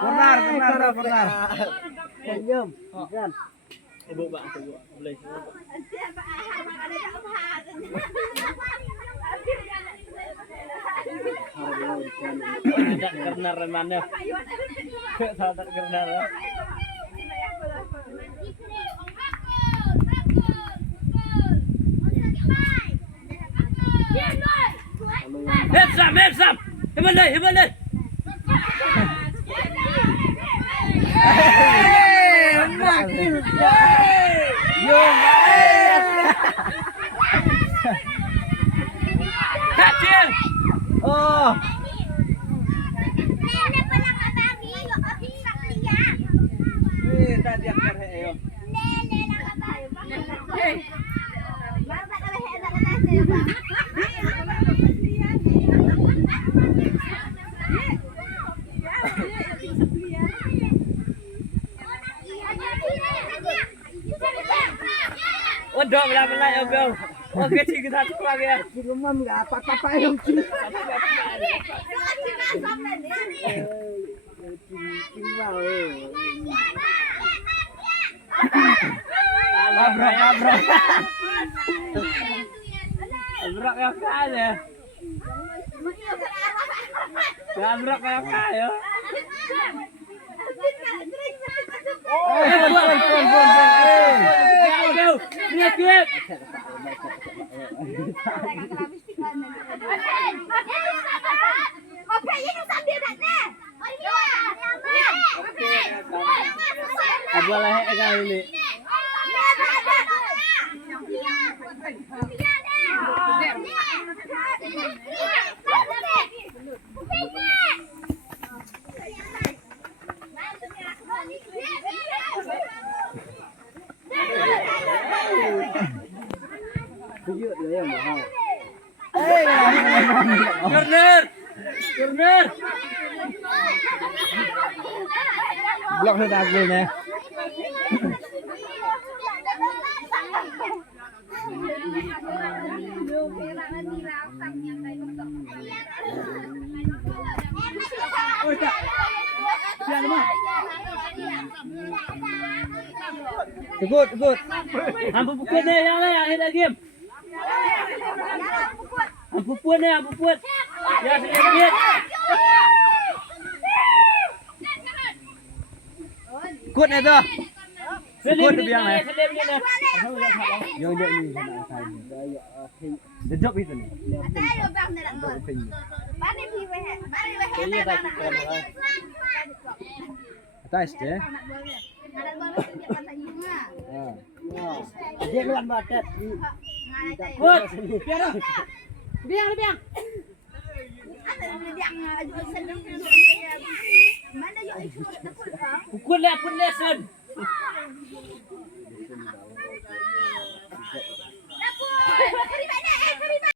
Benar. Senyum. Kan. Ibu Pak, boleh. Karena remannya. Sahabat karena. Heads up. Himalay. Kecil. Oh. Tadi yang kerja. Udah belah-belah ya, Bang. Oke, kita tutup lagi ya. Di rumah enggak apa-apa yang sini. Abrak ya kaya. Abrak ya kaya. Boleh kali. Corner. Blok sudah akhirnya. Good. Ampu pukul deh yang akhir game. Ampu pukul. Ya sedikit. Good itu. Selim biang ya. Yang dia ini Dejok itu nih. Atas deh. Dia luar batet. Good. Biang. Pukul lah, Sen.